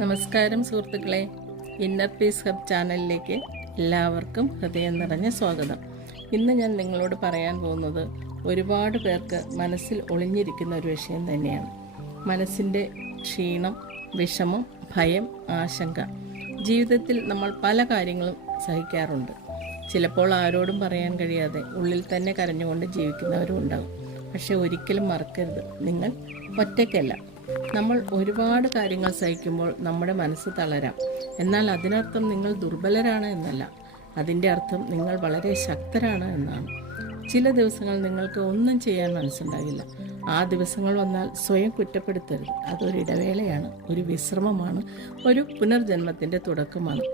നമസ്കാരം സുഹൃത്തുക്കളെ, inner piece hub ചാനലിലേക്ക് എല്ലാവർക്കും ഹൃദയം നിറഞ്ഞ സ്വാഗതം. ഇന്ന് ഞാൻ നിങ്ങളോട് പറയാൻ പോകുന്നത് ഒരുപാട് പേർക്ക് മനസ്സിൽ ഒളിഞ്ഞിരിക്കുന്ന ഒരു വിഷയം തന്നെയാണ്. മനസ്സിൻ്റെ ക്ഷീണം, വിഷമം, ഭയം, ആശങ്ക. ജീവിതത്തിൽ നമ്മൾ പല കാര്യങ്ങളും സഹിക്കാറുണ്ട്. ചിലപ്പോൾ ആരോടും പറയാൻ കഴിയാതെ ഉള്ളിൽ തന്നെ കരഞ്ഞുകൊണ്ട് ജീവിക്കുന്നവരും ഉണ്ടാകും. പക്ഷെ ഒരിക്കലും മറക്കരുത്, നിങ്ങൾ ഒറ്റയ്ക്കല്ല. നമ്മൾ ഒരുപാട് കാര്യങ്ങൾ സഹിക്കുമ്പോൾ നമ്മുടെ മനസ്സ് തളരാം. എന്നാൽ അതിനർത്ഥം നിങ്ങൾ ദുർബലരാണ് എന്നല്ല. അതിൻ്റെ അർത്ഥം നിങ്ങൾ വളരെ ശക്തരാണ് എന്നാണ്. ചില ദിവസങ്ങൾ നിങ്ങൾക്ക് ഒന്നും ചെയ്യാൻ മനസ്സുണ്ടാകില്ല. ആ ദിവസങ്ങൾ വന്നാൽ സ്വയം കുറ്റപ്പെടുത്തരുത്. അതൊരു ഇടവേളയാണ്, ഒരു വിശ്രമമാണ്, ഒരു പുനർജന്മത്തിൻ്റെ തുടക്കമാണ്.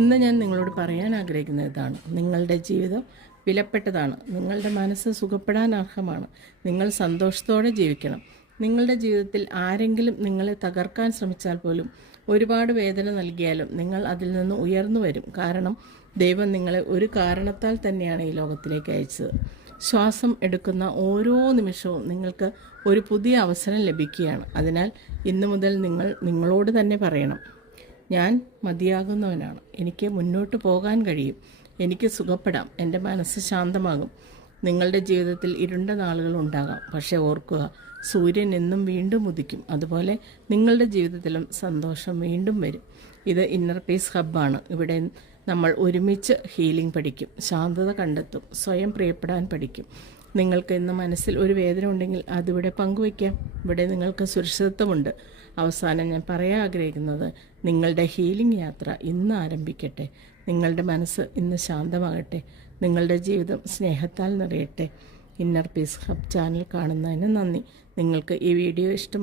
ഇന്ന് ഞാൻ നിങ്ങളോട് പറയാൻ ആഗ്രഹിക്കുന്ന ഇതാണ്: നിങ്ങളുടെ ജീവിതം വിലപ്പെട്ടതാണ്. നിങ്ങളുടെ മനസ്സ് സുഖപ്പെടാൻ അർഹമാണ്. നിങ്ങൾ സന്തോഷത്തോടെ ജീവിക്കണം. നിങ്ങളുടെ ജീവിതത്തിൽ ആരെങ്കിലും നിങ്ങളെ തകർക്കാൻ ശ്രമിച്ചാൽ പോലും, ഒരുപാട് വേദന നൽകിയാലും നിങ്ങൾ അതിൽ നിന്ന് ഉയർന്നു വരും. കാരണം ദൈവം നിങ്ങളെ ഒരു കാരണത്താൽ തന്നെയാണ് ഈ ലോകത്തിലേക്ക് അയച്ചത്. ശ്വാസം എടുക്കുന്ന ഓരോ നിമിഷവും നിങ്ങൾക്ക് ഒരു പുതിയ അവസരം ലഭിക്കുകയാണ്. അതിനാൽ ഇന്നു മുതൽ നിങ്ങളോട് തന്നെ പറയണം: ഞാൻ മതിയാകുന്നവനാണ്. എനിക്ക് മുന്നോട്ട് പോകാൻ കഴിയും. എനിക്ക് സുഖപ്പെടാം. എൻ്റെ മനസ്സ് ശാന്തമാകും. നിങ്ങളുടെ ജീവിതത്തിൽ ഇരുണ്ട നാളുകൾ ഉണ്ടാകാം. പക്ഷെ ഓർക്കുക, സൂര്യൻ എന്നും വീണ്ടും ഉദിക്കും. അതുപോലെ നിങ്ങളുടെ ജീവിതത്തിലും സന്തോഷം വീണ്ടും വരും. ഇത് ഇന്നർ പീസ് ഹബ്ബാണ്. ഇവിടെ നമ്മൾ ഒരുമിച്ച് ഹീലിംഗ് പഠിക്കും, ശാന്തത കണ്ടെത്തും, സ്വയം പ്രിയപ്പെടാൻ പഠിക്കും. നിങ്ങൾക്ക് ഇന്ന് മനസ്സിൽ ഒരു വേദന ഉണ്ടെങ്കിൽ അതിവിടെ പങ്കുവയ്ക്കാം. ഇവിടെ നിങ്ങൾക്ക് സുരക്ഷിതത്വമുണ്ട്. അവസാനം ഞാൻ പറയാൻ ആഗ്രഹിക്കുന്നത്, നിങ്ങളുടെ ഹീലിംഗ് യാത്ര ഇന്ന് ആരംഭിക്കട്ടെ. നിങ്ങളുടെ മനസ്സ് ഇന്ന് ശാന്തമാകട്ടെ. നിങ്ങളുടെ ജീവിതം സ്നേഹത്താൽ നിറയട്ടെ. ഇന്നർ പീസ് ഹബ് ചാനൽ കാണുന്നതിന് നന്ദി. നിങ്ങൾക്ക് ഈ വീഡിയോ ഇഷ്ടമായി